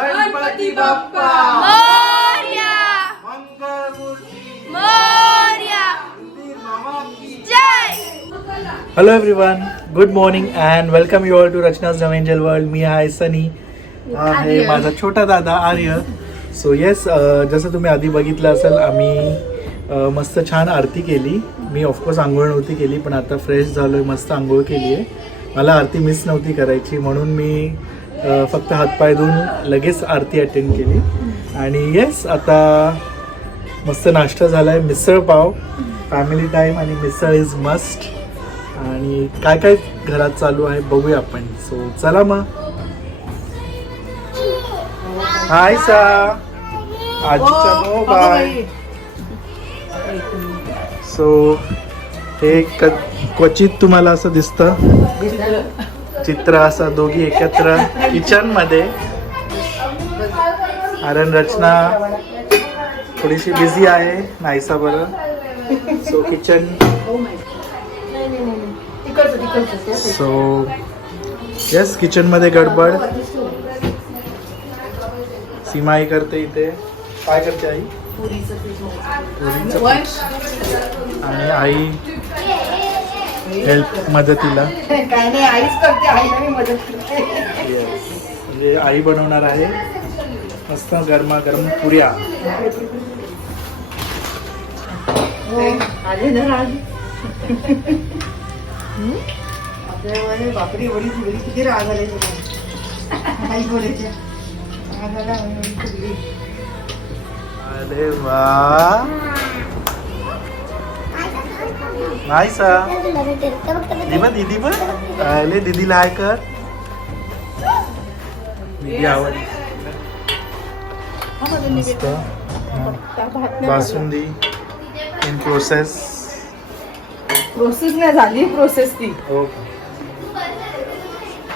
गणपती बाप्पा मोरया मंगलमूर्ती मोरया मंदिर मामा की जय. Hello everyone, good morning and welcome you all to रचनाज नव एंजल वर्ल्ड. मी आहे सनी, हा आहे माझा छोटा दादा आर्य. सो येस, जसं तुम्ही आधी बघितलं असेल, आम्ही मस्त छान आरती केली. मी ऑफकोर्स आंघोळ नव्हती केली, पण आता फ्रेश झालो आहे, मस्त आंघोळ केली आहे. मला आरती मिस नव्हती करायची, म्हणून मी फक्त हातपाय धुवून लगेच आरती अटेंड केली. आणि येस, आता मस्त नाश्ता झाला आहे, मिसळ पाव, फॅमिली टाईम आणि मिसळ इज मस्ट. आणि काय काय घरात चालू आहे बघूया आपण. सो चला मग. हाय सा, आजीचा नो बाय. सो हे क्वचित तुम्हाला असं दिसतं चित्र, असं दोघी एकत्र किचन मध्ये. कारण रचना थोडीशी बिझी आहे, नाहीसा बरं. So kitchen, so yes, kitchen मध्ये गडबड. सीमाई करते इथे. काय करते आई? पुरीचं पीठ. आणि आई हेल्प, मदतीला. काय नाही, आईच करते, आईला मी मदत करते. येस, म्हणजे आई बनवणार आहे मस्त गरमागरम पुऱ्या. आले ना राज. आपल्याला बापरी एवढी फुगली, किती राग आले तुला. आई बोलायच्या राग आला, एवढी फुगली. अरे वा, नाही सा दीदी पण अरे दीदीला हाय कर. दीदी आवड. मस्त बासुंदी इन प्रोसेस. प्रोसेस नाही झाली, प्रोसेस ती हो,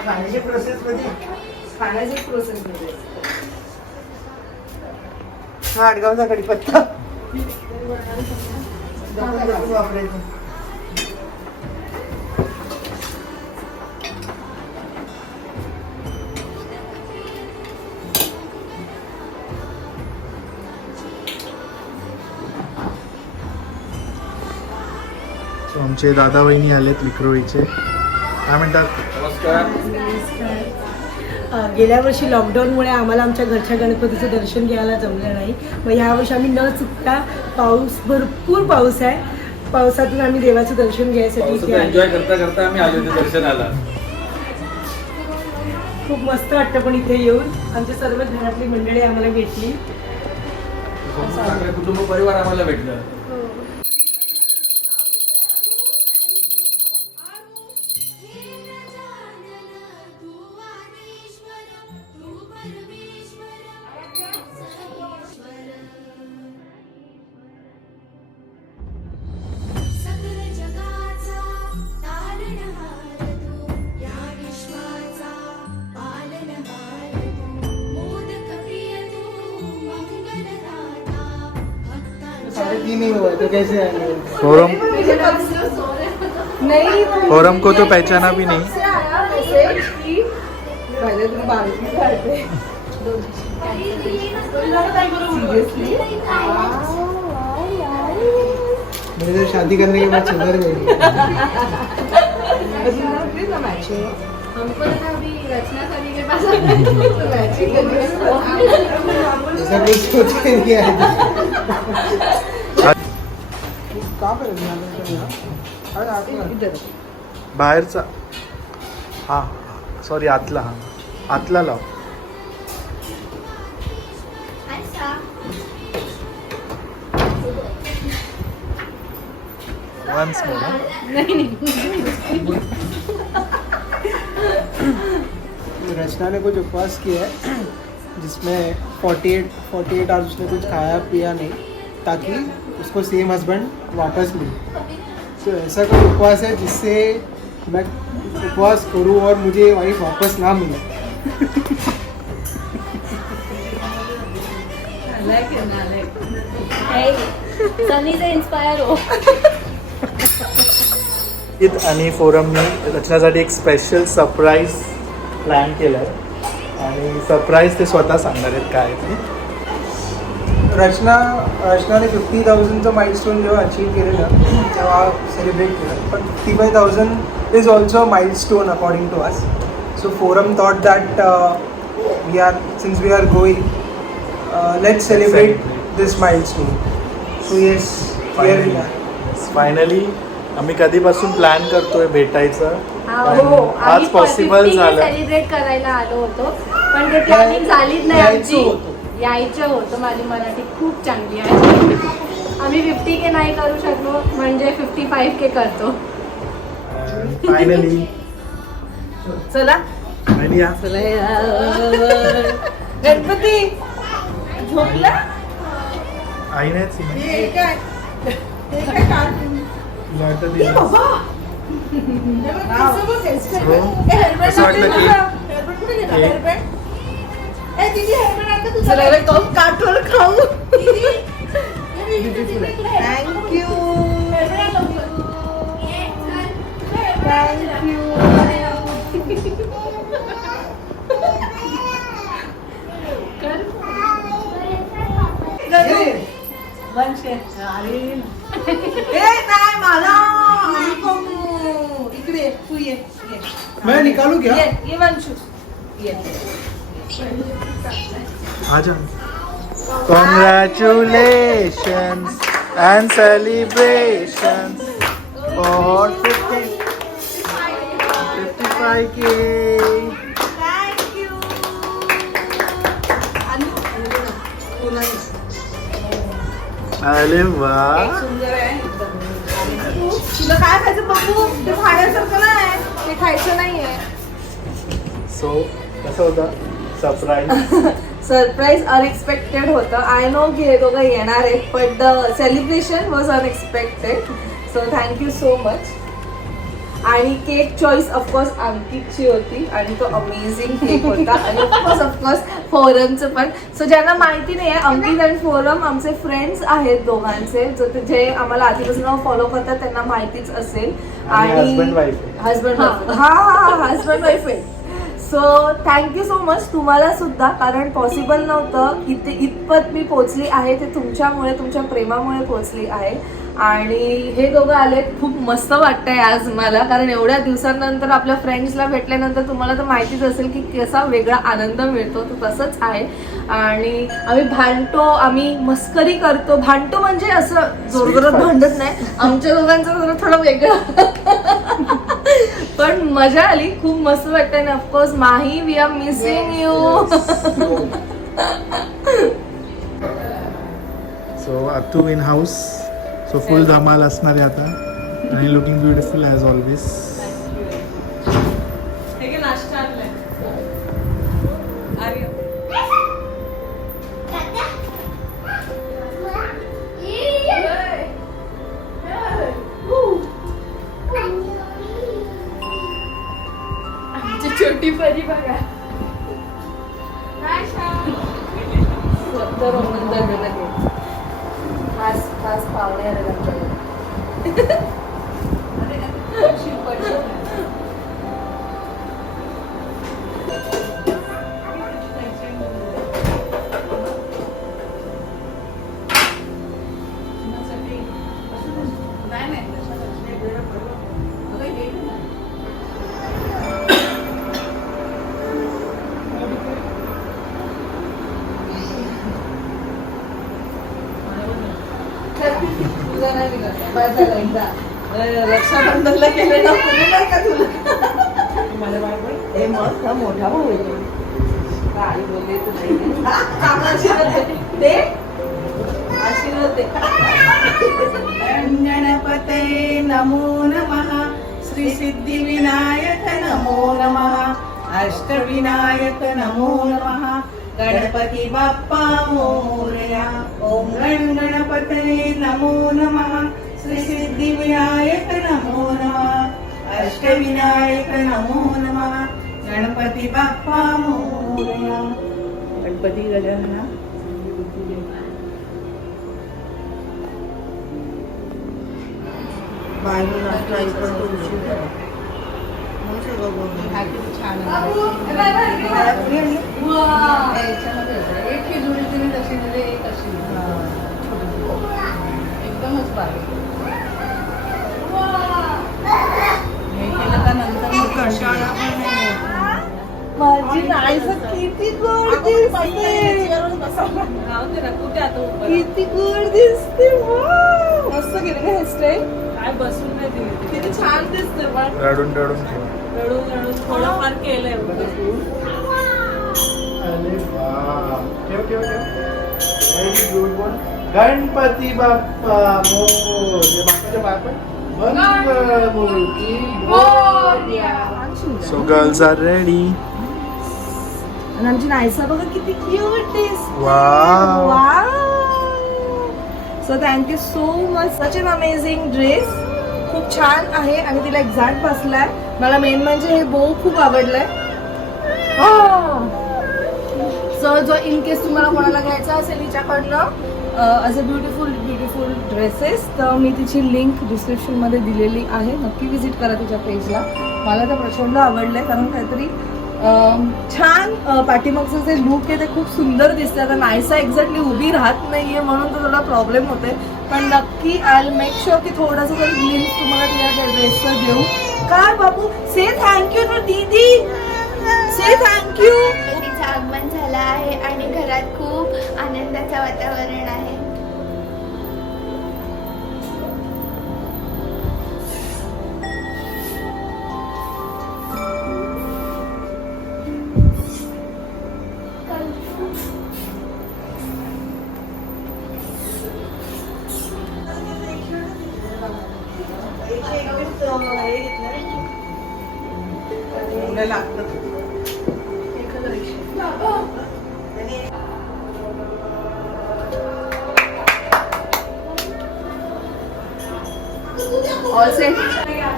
खाण्याची प्रोसेस मध्ये, खाण्याची प्रोसेस मध्ये. हा आडगावचा कढीपत्ता वापरायचा. So, आमचे दादा वहिनी आलेत विक्रोळीचे. काय म्हणतात? गेल्या वर्षी लॉकडाऊनमुळे आम्हाला आमच्या घरच्या गणपतीचं दर्शन घ्यायला जमलं नाही. मग ह्यावर्षी आम्ही न चुकता, भरपूर पाऊस आहे, पावसातून आम्ही देवाचं दर्शन घ्यायसाठी इथे आलो. एन्जॉय करता करता आम्ही आलो होतो दर्शनाला. खूप मस्त वाटतं पण इथे येऊन. आमच्या सर्व घरातली मंडळी आम्हाला भेटली. सगळं कुटुंब परिवार आम्हाला भेटलं. नहीं हुआ तो कैसे आएंगे? फोरम को तो पहचाना भी नहीं. पहले तुम बाल्टी करते. मेरे तो शादी करने के बाद सुधर गई. हमको लगा अभी रचना सनी के पास ऐसा कुछ सोच के नहीं आया. कहाँ पे इधर बाहेरचा. हा सॉरी, आतला. हा आतला लाव. Once more. रचना ने कुछ उपवास किया है जिसमें 48 आवर्स उसने कुछ खाया पिया नहीं, ताकि उसको सेम हस्बैंड वापस मिले. तो ऐसा कोई उपवास है जिससे मैं उपवास करूं और मुझे वाइफ वापस ना मिले. सनी से इंस्पायर हो. आणि फोरमने रचनासाठी एक स्पेशल सरप्राईज प्लॅन केला आहे. आणि सरप्राईज ते स्वतः सांगणार आहेत काय आहे ते. रचनाने 50,000चं माइलस्टोन जेव्हा अचीव केलेलं तेव्हा सेलिब्रेट केलं, पण 55,000 is also a milestone according to us. So forum thought that since we are going, let's celebrate this milestone. So yes, here we are. Finally आम्ही कधीपासून प्लॅन करतोय भेटायचं, हो, आज पॉसिबल झालं. सेलिब्रेट करायला आलो होतो पण ते प्लॅनिंग झालीच नाही आमची. यायचं होतं. माझी मराठी खूप चांगली आहे. आम्ही 50K नाही करू शकलो म्हणजे 55K करतो. फायनली चला या. गणपती झोपला. आई नाहीच ना. हे काय तुला वाटतं ते- कसं वाटलं की काठोर खाऊ. थँक्यू नाही मला इकडे तू ये. मैं निकालू क्या? ये वंशू ये. आजा. Congratulations and celebrations for 55K. Thank you. अरे वा. सुंदर आहे. तुला काय खायचं बघू? ते खाण्यासारखं नाही, ते खायचं नाहीये. सो कसं होतं सरप्राईज? सरप्राईज अनएक्सपेक्टेड होतं. आय नो की हे दोघं येणार आहेत, but the celebration was unexpected. So thank you so much. आणि केक चॉईस ऑफकोर्स अंकितची होती आणि तो अमेझिंग केक होता. आणि ऑफकोर्स फोरमचं पण. सो ज्यांना माहिती नाही आहे, अंकित आणि फोरम आमचे फ्रेंड्स आहेत दोघांचे, जे आम्हाला आधीपासून फॉलो करतात त्यांना माहितीच असेल. आणि husband wife आहे. हजबंड हजबंड वाईफ आहे. सो थँक्यू सो मच तुम्हाला सुद्धा, कारण पॉसिबल नव्हतं इथे इतपत मी पोचली आहे ते तुमच्यामुळे, तुमच्या प्रेमामुळे पोचली आहे. आणि हे दोघं आले, खूप मस्त वाटतंय आज मला, कारण एवढ्या दिवसांनंतर आपल्या फ्रेंड्सला भेटल्यानंतर तुम्हाला तर माहितीच असेल की कसा वेगळा आनंद मिळतो, तो तसंच आहे. आणि आम्ही भांडतो, आम्ही मस्करी करतो. भांडतो म्हणजे असं जोरजोरात भांडत नाही, आमच्या दोघांचं जरा थोडं वेगळं पण मजा आली, खूप मस्त वाटतंय. आणि of course Mahi, we are missing you. So Atu in house. So full धमाल असणार आहे आता. आणि लुकिंग ब्युटिफुल ॲज ऑलवेज. नाश्ता आणलाय. छोटी परी बघा. खास पाहुणे आले आमच्याकडे. रक्षाबंधनला केलं ना पुढे नाही का तुला? हे मस्त मोठा भाऊ आहे. आई बोलले तू नाही ते आशीर्वाद दे. गणपते नमो नमः. श्री सिद्धिविनायक नमो नमः. अष्टविनायक नमो नमः. गणपती बाप्पा मोरया. ओम गण गणपते नमो नमः. श्री सिद्धिविनायक नमो नमः. अष्टविनायक नमो नमः. गणपती बाप्पा मोरया. गणपती गजानना. छान माझी नाईसा किती गोड दिसते, किती गोड दिसते. वाव. मस्त केली का हेअरस्टाईल? काय बसून नाही दिली. किती छान दिसते पण. रडून रडून ठेवा. रडून रडून थोडंफार केलंय. अरे वा. ठेव ठेव ठेव. Very good one. Ganpati Bappa Morya. बाप्पाच्या पाया पण Mangalmurti Morya. So girls are ready. आणि आमची नाईसा बघा किती क्यूट दिसते. Wow. So thank you so much. Such an amazing dress. खूप छान आहे आणि तिला एक्झॅक्ट बसलाय. मला मेन म्हणजे हे बो खूप आवडलंय. सो जो इन केस तुम्हाला कोणाला घ्यायचा असेल हिच्याकडनं ॲज अ ब्युटिफुल ड्रेसेस, तर मी तिची लिंक डिस्क्रिप्शनमध्ये दिलेली आहे. नक्की विजिट करा तिच्या पेजला. मला तर प्रचंड आवडलं आहे, कारण काहीतरी छान पाठीमागचं जे लुक आहे ते खूप सुंदर दिसतं. आता नाईसा एक्झॅक्टली उभी राहत नाही आहे म्हणून तर थोडा प्रॉब्लेम होतोय, पण नक्की आय विल मेक शुअर की थोडंसं तरी ग्लिम्स तुम्हाला तिच्या ड्रेसचं देऊ. काय बाबू, से थँक्यू ना दीदी, से थँक्यू. तिचं आगमन झालं आहे आणि घरात खूप आनंदाचं वातावरण आहे. All set.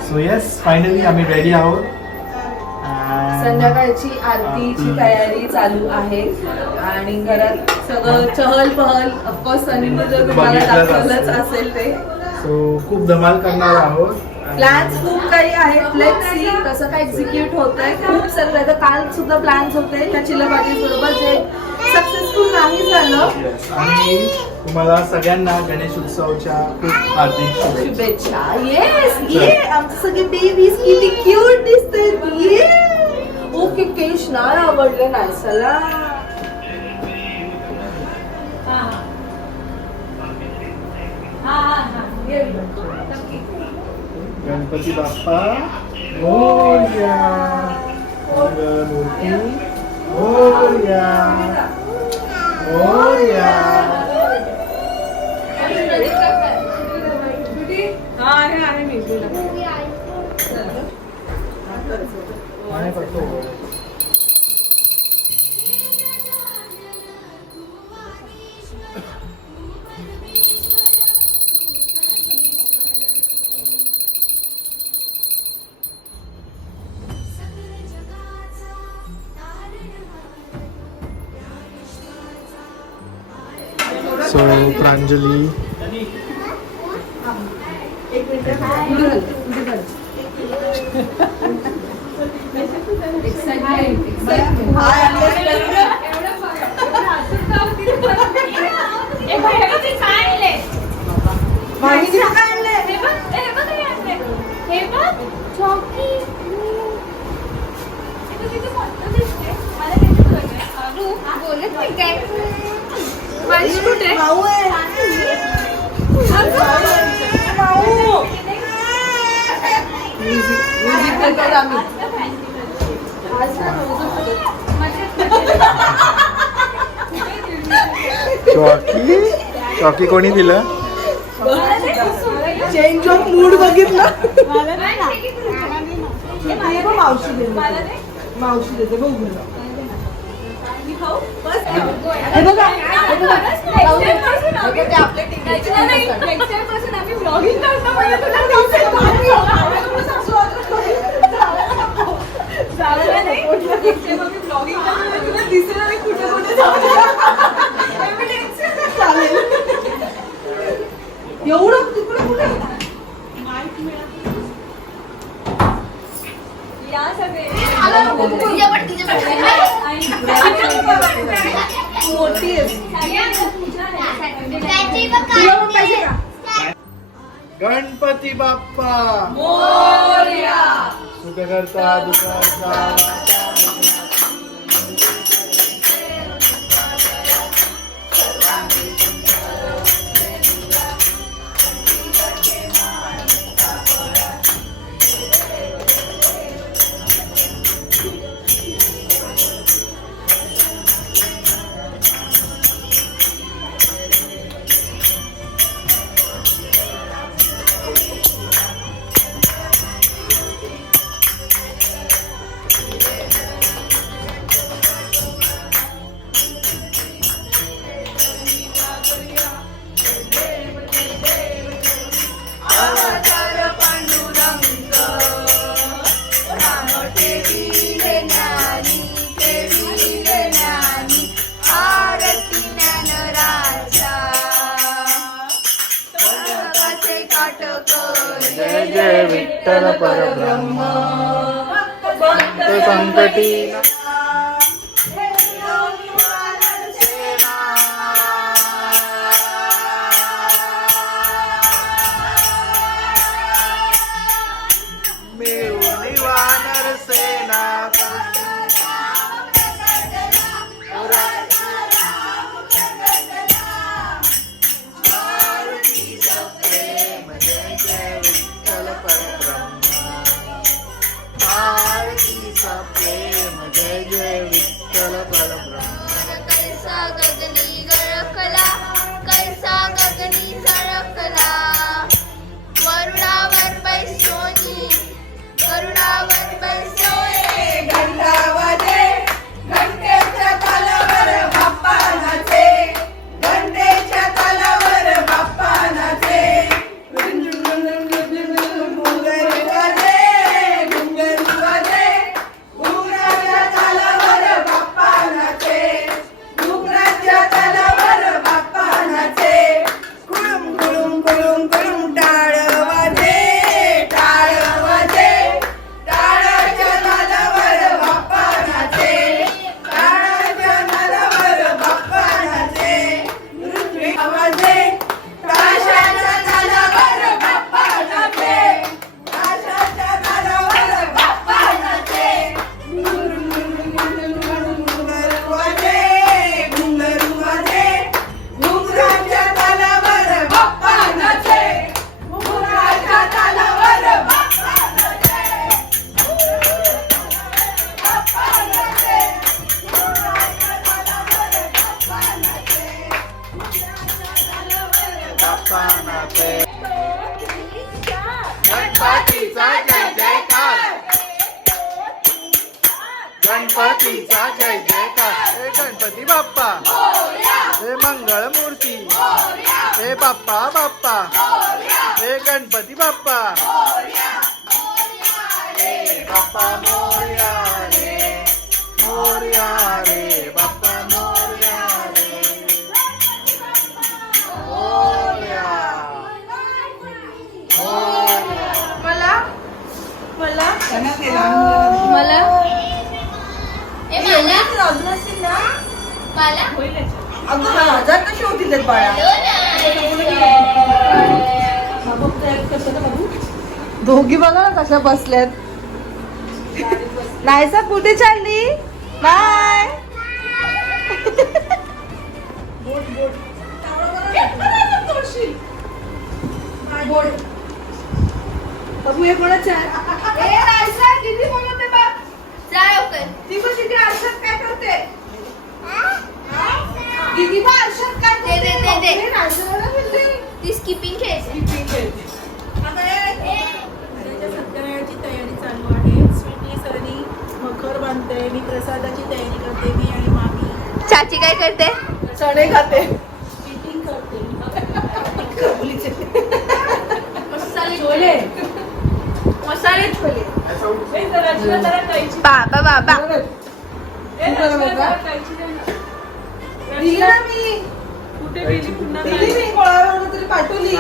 So yes, finally आम्ही रेडी आहोत. And संध्याकाळची आरतीची तयारी चालू आहे आणि घरात सगळं चहल पहल. ऑफकोर्स सनीने जर तुम्हाला बघितलंच दाखवलंच असेल. असेल ते. so खूप धमाल करणार आहोत. प्लॅन्स खूप काही आहेत. लेट्स सी कसं काय एक्झिक्यूट होतंय. खूप सारं आता काल सुद्धा प्लॅन्स होते त्या चिल्ला पाटील बरोबर, जे सक्सेसफुल नाही झालं. Yes, आणि तुम्हाला सगळ्यांना गणेश उत्सवच्या खूप हार्दिक शुभेच्छा. शुभेच्छा. येस ये आमचे सगळे बेबीज किती क्यूट दिसतात. ये ओके, केश नाही आवडले नाईसाला. गणपती बाप्पा मोरया. मंगळमूर्ती मोरया. मोरया. आहे मी आणि करतो. So प्रांजली भाऊ आहे. म्युझिक करतात आम्ही. चॉकी. चॉकी कोणी दिलं? चेंज ऑफ मूड बघितला. मावशी देते, मावशी देते बघू. हे बघा, ते आपले तिकीट एवढं तिकडे कुठे मोठी गणपती बाप्पा मोरया. सुख करता दुःखाचा विठ्ठल परब्रह्म भक्त संकटी मिळून वानर सेना जय जय विठ्ठल परब्रह्म कैसा गगनी गळकला कैसा गगनी झळकला वरुणावर बैसोनी वरुणावर बैसोनी घंटावाजे घंटेच्या तालावर बाप्पा नाचे घंटेच्या तालावर बाप्पा नाचे घुंगर वाजे घुंगर वाजे घुंगराच्या तालावर बाप्पा नाचे घुंगराच्या तालावर बाप्पा नाचे कुळुम कुळुम कुळुम कुळुम टाळ वाजे टाळ वाजे टाळाच्या नादावर बाप्पा नाचे टाळाच्या नादावर बाप्पा नाचे मृत्यू आवाजे ताशाच्या तालावर बाप्पा नाचे ताशाच्या तालावर बाप्पा नाचे घुंगर वाजे घुंगर वाजे घुंगराच्या तालावर बाप्पा नाचे घुंगराच्या तालावर बाप्पा नाचे बाप्पा नाचे घुंगराच्या तालावर बाप्पा नाचे बाप्पा नाचे गणपतीचा जय जयकार गणपतीचा जय जयकार हे गणपती बाप्पा हे मंगळ मूर्ती हे बाप्पा बाप्पा हे गणपती बाप्पा हे बाप्पा मोरया रे बाप्पा मोरया रे मोरया मला मला मला ए मला लावलं असेल ना मला अगं 1000 कसे होतील ते बाळा दोघी बघा ना कशा बसल्यात नाहीसा कुठे चालली बाय बघू हे कोणाचं आहे ए नाहीसा दीदी बोलते बा जा लवकर ती पण तिथे आरशात काय करते दीदी बा आरशात काय दे, दे, दे, दे. करते नाश्त्याला बोलते ती स्किपिंग खेळते सत्यनारायणाची तयारी चालू आहे. स्वीटी सनी मखर बांधते, मी प्रसादाची तयारी करते, मी आणि मामी चाची काय करते चणे खाते मीटिंग करते. छोले मसाले छोले रचना जरा कैची बाबा बाबा दिली ना मी कुठे गेली पुन्हा दिली मी कोणावर तरी पाठवली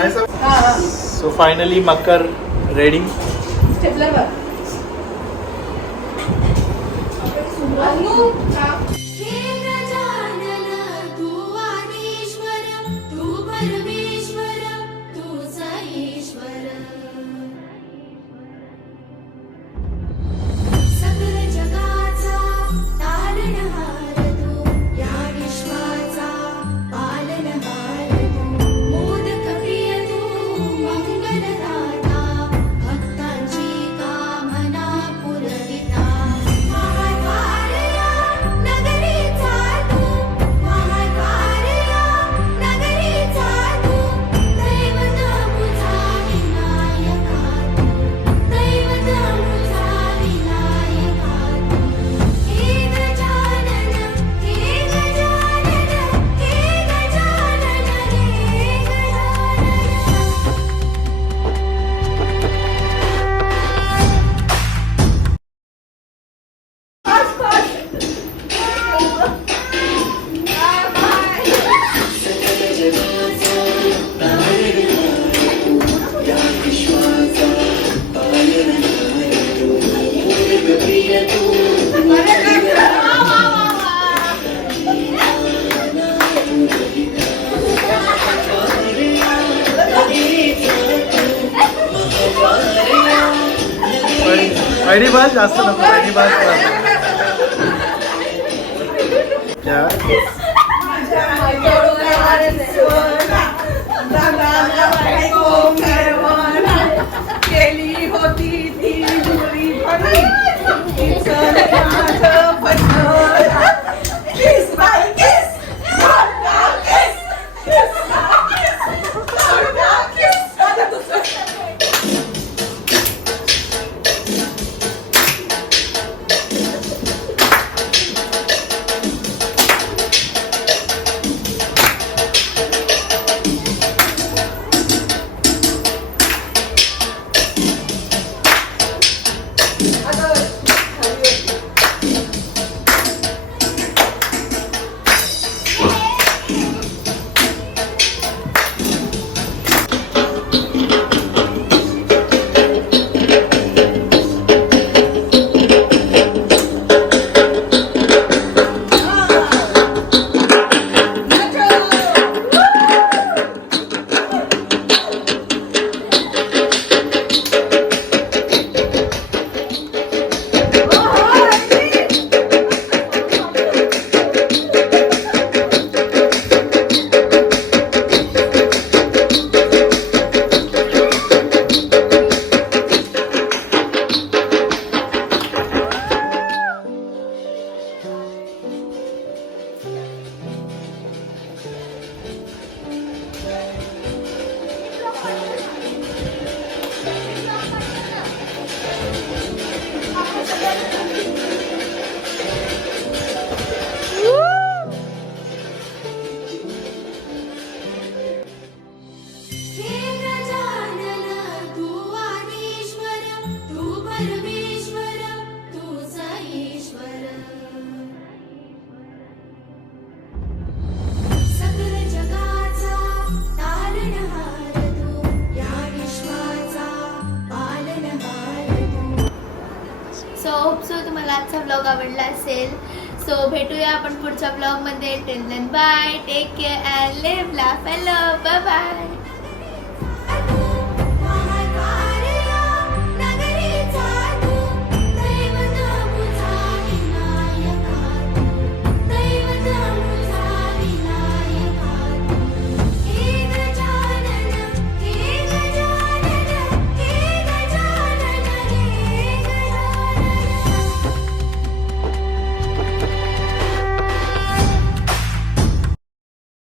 सो फायनली मकर रेडी स्टेपलर वर अनु हे गजानन तू आदिश्वर तू परमेश्वर तूच ईश्वर सकल जगाचा तारणहार तू या विश्वाचा पालनहार तू मोदक प्रिय तू मंगलदाता भक्तांची कामना पुरविता महाद्वार या अडिबास जास्त नको अडिबास केली होती ती जुरी फणी तिचं माझं पटलं. Kiss my kiss, soda kiss, kiss my kiss, soda kiss. आता दुसरं. सो तुम्हाला आजचा ब्लॉग आवडला असेल. सो भेटूया आपण पुढच्या ब्लॉगमध्ये. Till then bye, take care and live laugh and love. Bye bye.